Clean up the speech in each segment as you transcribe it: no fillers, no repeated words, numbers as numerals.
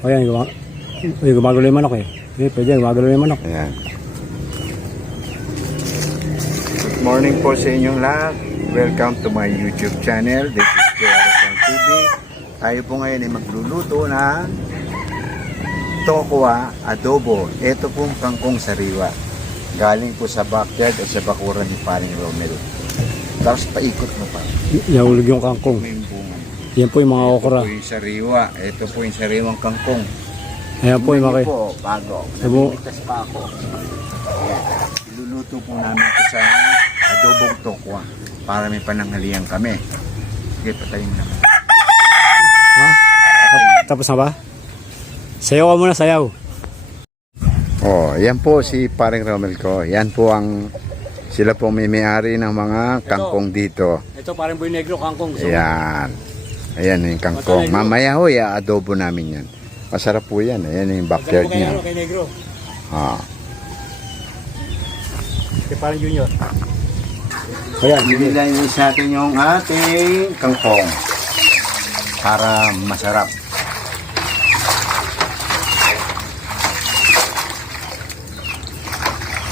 O yan, gumagalo yung manok eh. Okay, pwede, gumagalo yung manok. Ayan. Good morning po sa inyong lahat. Welcome to my YouTube channel. This is KRSN TV. Tayo po ngayon ay magluluto ng tokwa adobo. Ito pong kangkong sariwa. Galing po sa backyard at sa bakuran ni Paring Romel. Tapos paikot mo pa. Nahulog yung kangkong. May bunga. Yan po yung mga okra. Ito po yung sariwa. Ito po yung sariwang kangkong. Ayan po yung mga po, bago. Abo. Namitas pa ako. Ayan. Iluluto po namin ito sa adobong tokwa para may pananghalian kami. Sige, patayin mo naman. Ha? Tapos na ba? Sayaw ka muna, sayaw. Oh, yan po si Paring Romel ko. Yan po ang sila po may-ari ng mga kangkong dito. Ito parang boy negro, kangkong. Ayan. Ayan yung kangkong. Mamaya ho, adobo namin yan. Masarap po yan. Ayan yung backyard niya. Kay negro. Ah. Kay parang junior. Ayan, Binilayin sa atin yung ating kangkong para masarap.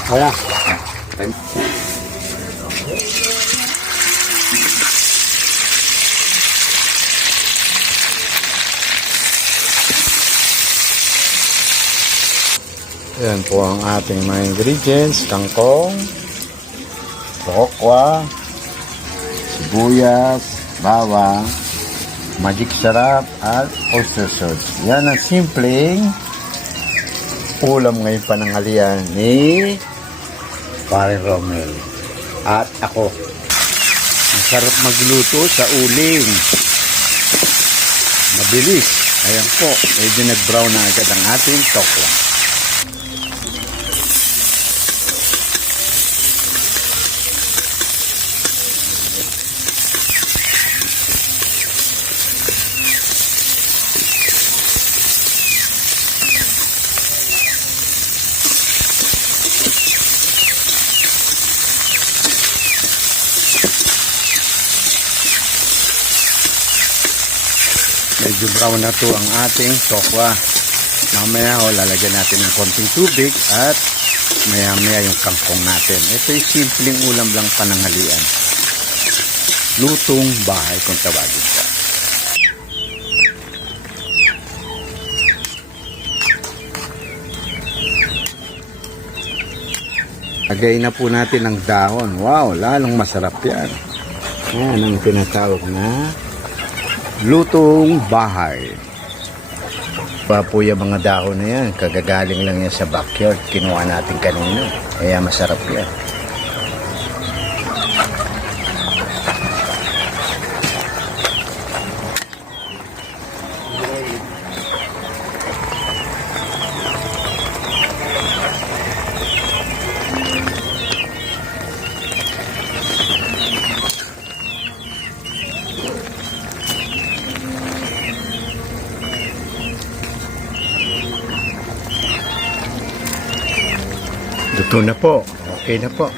ayan. Ayan po ang ating mga ingredients. Kangkong, tokwa, sibuyas, bawang, magic sarap, at oyster sauce. Yan ang simpleng ulam ngayon pananghalian ni Paring Romel. At ako. Ang sarap magluto sa uling. Mabilis. Ayan po. Medyo nag-brown na agad ang ating tokwa. Medyo brown na to ang ating tokwa. Mamaya lalagyan natin ng konting tubig at maya yung kangkong natin. Ito yung simpleng ulam lang pananghalian. Lutong bahay kung tawagin ko. Lagay na po natin ang dahon. Wow, lalong masarap yan. Yan ang tinatawag na lutong bahay. Pa po yung mga dahon na yan. Kagagaling lang yan sa backyard. Kinuha natin kanina. Kaya masarap yan. Luto na po. Okay na po.